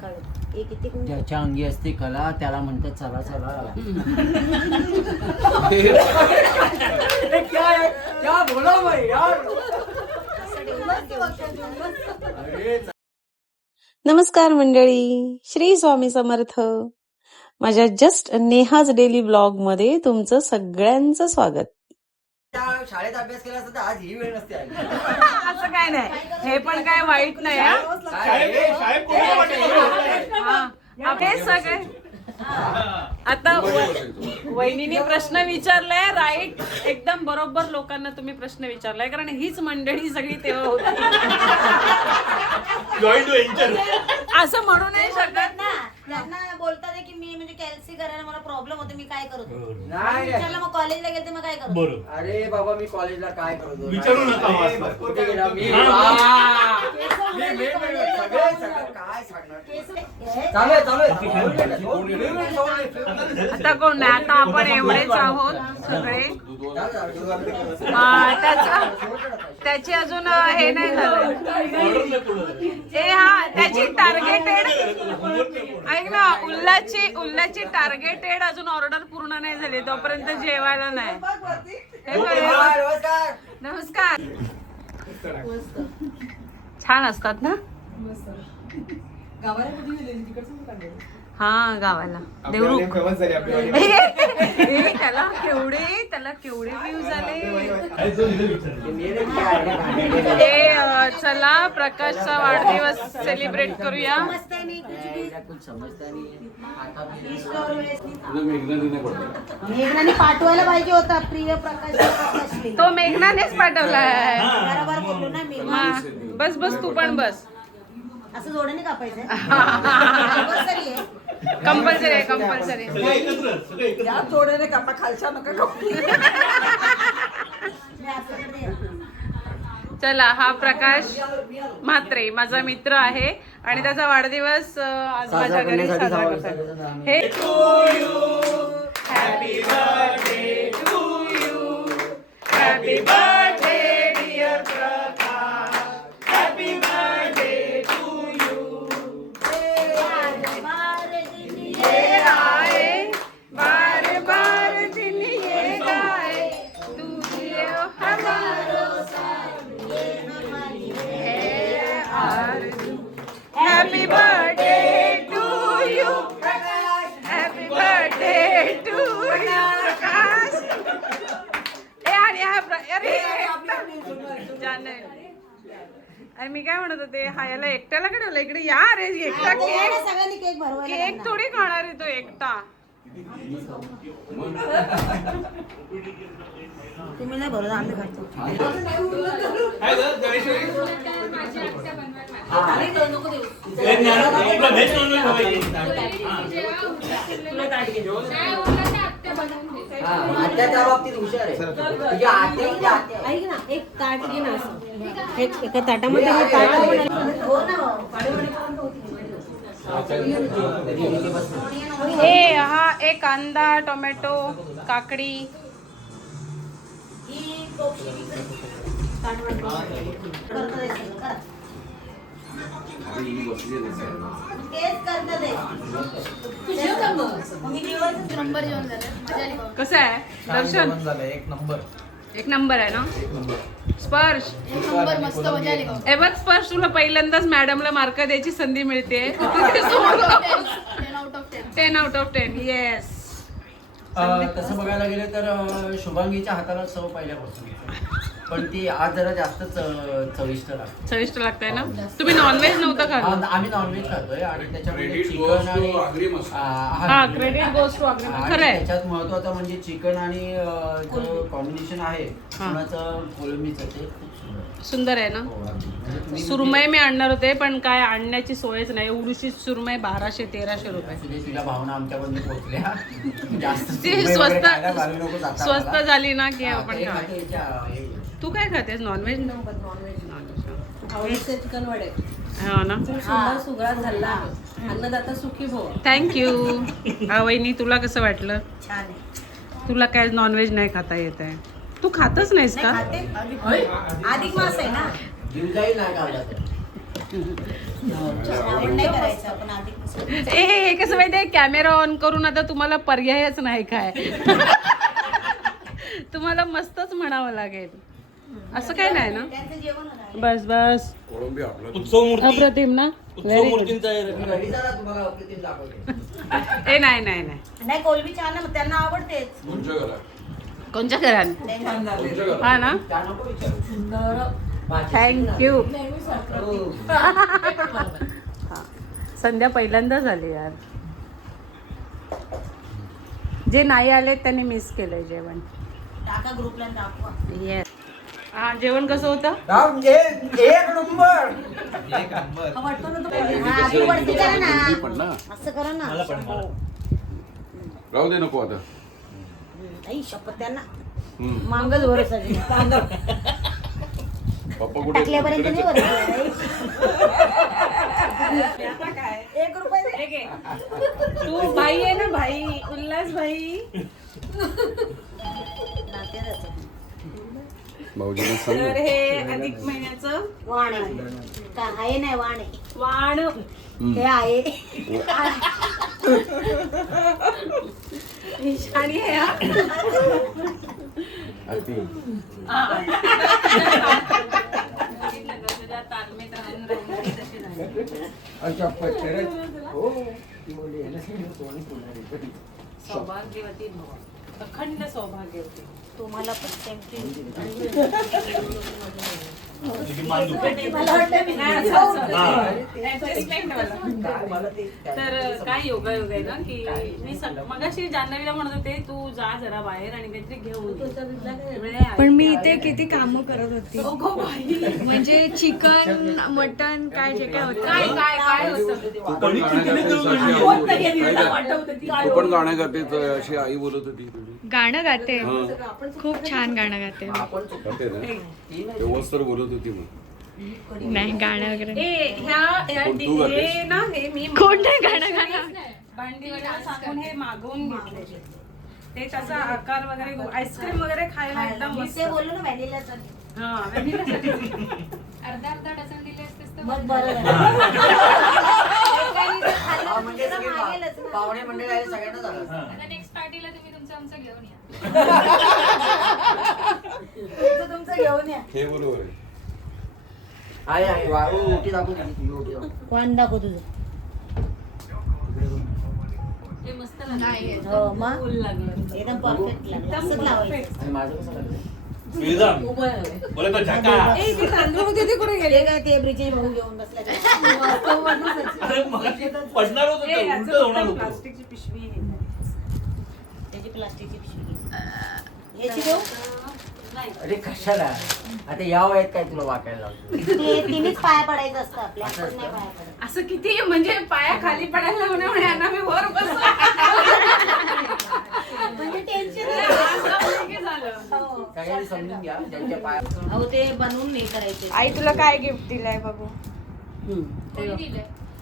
ज्याच्या अंगी असते कला त्याला म्हणतात चला चला. क्या बोला भाई यार. नमस्कार मंडळी, श्री स्वामी समर्थ. माझ्या जस्ट नेहाज डेली ब्लॉग मध्ये तुमचं सगळ्यांचं स्वागत. शाळेत अभ्यास केला असता तर आज ही वेळ नसते आली. असं काय नाही, हे पण काय वाईट नाही. हे सगळे आता वहिनीने प्रश्न विचारलाय, राईट, एकदम बरोबर लोकांना तुम्ही प्रश्न विचारलाय, कारण हीच मंडळी सगळी तेव्हा होती. असं म्हणू नाही शकत ना. त्यांना बोलतात की मी म्हणजे कॅल्सी करायला मला प्रॉब्लेम होतो, मी काय करतो. नाही मग कॉलेजला गेले मग काय करतो. अरे बाबा मी कॉलेजला काय करतो विचारू नका. आता कोण नाही, आता आपण एवढेच आहोत सगळे. त्याची अजून हे नाही झालं. त्याची टार्गेटेड, ऐक ना, उल्लाची टार्गेटेड अजून ऑर्डर पूर्ण नाही झाली, तोपर्यंत जेवायला नाही. नमस्कार. छान असतात ना. हा, गावाला देवरुख. त्याला केवढे व्ह्यूज आले. चला प्रकाशचा वाढदिवस सेलिब्रेट करूया. मेघनाने पाठवायला पाहिजे होता प्रिय प्रकाश. तो मेघनानेच पाठवलाय. बरोबर बोललो ना मी. बस बस, तू पण बस. असं जोड्याने कापायचं. कंपल्सरी आहे, कंपल्सरी. या जोड्याने कापा, खालच्या नका कापू. चला, हा प्रकाश म्हात्रे माझा मित्र आहे आणि त्याचा वाढदिवस आज माझ्या घरी साजरा करतात. हे happy birthday to you, happy birthday dear Prakash, happy birthday to you. ये आए बार बार दिन ये गाए, तू जियो हमारो Happy birthday to you, Happy birthday to you, Prakash. अरे मी काय म्हणत होते, हा याला एकट्याला कडवलं. इकडे या रे, एकटा केक थोडी खाणार आहे तो एकटा. तुम्ही नाही बरोबर, आम्ही खातो. त्या बाबतीत हुशार आहे. ऐक ना, एक ताट घे ना, असं एका ताटामध्ये हा एक कांदा, टोमॅटो, काकडी. कसं आहे दर्शन? एक नंबर आहे ना. स्पर्श ए बघ, स्पर्श तुला पहिल्यांदाच मॅडमला मार्क द्यायची संधी मिळते. 10 out of 10. येस. तसं बघायला गेलं तर शुभांगीच्या हाताला चव पहिल्यापासून, पण ती आज जरा जास्त चविष्ट लागतंय ना. तुम्ही नॉनव्हेज नव्हतं खात? आम्ही नॉनव्हेज खातोय आणि त्याच्यामध्ये चिकन आणि क्रेडिट गोज टू अग्रीम. खरं आहे. त्याच्यात महत्वाचं म्हणजे चिकन आणि जो कॉम्बिनेशन आहे कोणाचं कोलंबीचं, ते खूप सुंदर आहे ना. सुरमई मी आणणार होते, पण काय आणण्याची सोयच नाही. एवढीशी सुरमई 1200-1300 रुपये. तुझ्या भावना आमच्यापर्यंत पोहोचल्या. जास्त स्वस्त झाली ना की आपण तू काय खातेस? नॉनव्हेज? चिकन वडे. हो ना. सुंदर सुगडात झाला. अन्नदाता सुखी भव. थँक्यू. वहिनी, तुला कसं वाटलं? छान आहे. तुला काय नॉनव्हेज नाही खाता येत आहे? तू खातच नाहीस का? अधिक मास आहे ना. जीव जाईल नाही खाल्ला तर. श्रावण नाही करायचं आपण अधिक हे कसं माहितीये कॅमेरा ऑन करून आता तुम्हाला पर्यायच नाही काय तुम्हाला मस्तच म्हणावं लागेल असं काय नाही ना त्यांचं जेवण होणार. बस बस कोळंबी आपला उत्सव मूर्ती अप्रतिम ना उत्सव व्हेरी गुड मूर्तींचा आहे. घरी जा ना, तुम्हाला अप्रतिम दाखवते. ए नाही नाही नाही नाही कोलबी छान आहे, त्यांना आवडतेच. कोणच्या घरात कोणत्या घरात कोणच्या घरात हा ना त्या नको विचारू. थँक्यू संध्या पहिल्यांदा झाली यार जे नाही आले त्यांनी मिस केलंय जेवण टाका ग्रुपला दाखवा. येस हा जेवण कसं होतं एक नंबर. हा, आधी वरती करा ना. पण ना असं करा ना. राहू दे नको आता आई शपथ त्यांना हम्म. मांगच भरोसा पप्पा कुठे टाकल्यापर्यंत नाही इकडेच भरोसा. 1 रुपये तू भाई आहे ना भाई उल्हास भाई नात्याचं. भाऊजीने सांग तर हे अधिक महिन्याचं वाण आहे का आहे नाही वाण आहे वाण हे आहे निशाणी आहे हा. अति. तुझ्या तालमीत राहून राहून तशी नाही. अच्छा खरंच हो ती बोलली याला सांगितलं कोणी कोणाला. सौभाग्यवती भव अखंड सौभाग्यवती तुम्हाला पण same thing. मान दुखते. मला वाटतं मी नाही, नाही. असं- असं. हा. Adjustment वाला. काय मला ते तर काय योगा योग आहे ना की मी मगाशी जान्हवीला म्हणत होते तू जा जरा बाहेर आणि काहीतरी घेऊन ये. पण मी इथे किती कामं करत होती अगो बाई. म्हणजे चिकन मटन काय जे काय होतं काय काय काय होतं तू पण गाणं तू पण गाणं गातेस अशी आई बोलत होती तुझी. गाणं गाते हा. खूप छान गाणं गाते गाते ना तेव्हाच तर बोलत होती मग नाही गाणं वगैरे नाही. ए ह्या कोण तू गातेस? हे ना हे मी कोण नाही गाणं गाणं भांडीवाल्याला सांगून हे मागवून घेतले ते त्याचा आकार वगैरे आईस्क्रीम वगैरे खायला एकदम मी मस्त ते बोललो ना व्हॅनिलाचं. हा vanilla मग बरं झालं. हा, म्हणजे तुला सगळे मागेलच ना. पाहुणे मंडळी आले सगळ्यांना झालं. तुमचं घेऊन या. हे बरोबर आहे आहे वा, ओ, ओटी दाखव तुझी, तुझी ओटी दाखव. कोण दाखव तुझं हे मस्त लागलं हो मग फुल लागलं एकदम परफेक्ट लागलं असंच लावायचं. आणि माझं कसं लागलं? श्रीराम बोले तो झका. ए ते तांदूळ होते ते कुठे गेले ते काय ते ब्रिजेश भाऊ घेऊन बसला अरे मगाशी पडणार होतं ए, ते, याचं उलटं होणार फक्त होतं. प्लास्टिकची पिशवी आहे. त्याची प्लास्टिकची पिशवी याची देऊ नाही अरे कशाला आता या वयात काय तुला वाकायला लावतो? ते तिनेच पाया पडायचं असतं आपल्या आपण नाही पाया पडत. असं किती म्हणजे पाया खाली पडायला म्हणे यांना मी वर बसलो. म्हणजे टेन्शन झालं सगळ्यांनी समजून घ्या ज्यांच्या पाया अहो ते बनवून नाही करायचे. आई तुला काय गिफ्ट दिलंय बघू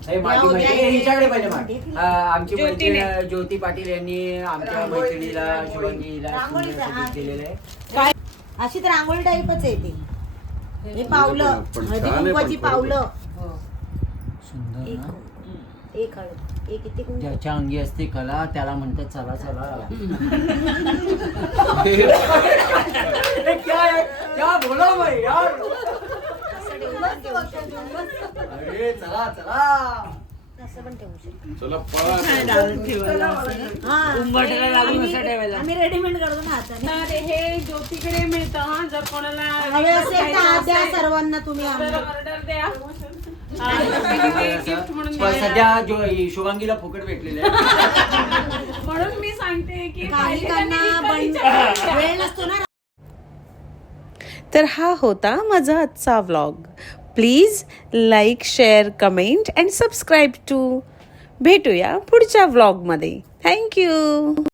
हे माझी द्या, मैत्रीण द्या. हिच्याकडे पाहिजे माग. आमची ज्योतीने. मैत्रीण ज्योती पाटील यांनी आमच्या मैत्रिणीला शुभांगीला रांगोळीचा, सुंदर हा. gift दिलेलं आहे. अशी तर रांगोळी टाईपच आहे ती. हे पावलं पण हळदी छान आहे कुंकवाची पण पावलं सुंदर एक ना? एक हळद एक इथे कुंकू. ज्याच्या अंगी असते कला त्याला म्हणतात चला चला क्या बोला भाई यार असं ठेवू शकतो. अरे चला चला असं पण ठेवू शकतो. चला पळा हा, आम्ही रेडीमेड करतो ना हाताने. तर हे ज्योतीकडे मिळतं हा जर कोणाला हवे असेल तर द्या सर्वांना तुम्ही आम्हाला. ऑर्डर द्या गिफ्ट म्हणून पण द्यायला. सध्या शुभांगीला फुकट भेटलेलं आहे. म्हणून मी सांगते की काही त्यांनी कांना विकत घ्यायचं. वेळ नसतो ना. तर हा होता माझा आजचा vlog. Please like share comment and subscribe too. भेटूया पुढच्या व्लॉगमध्ये. थँक्यू.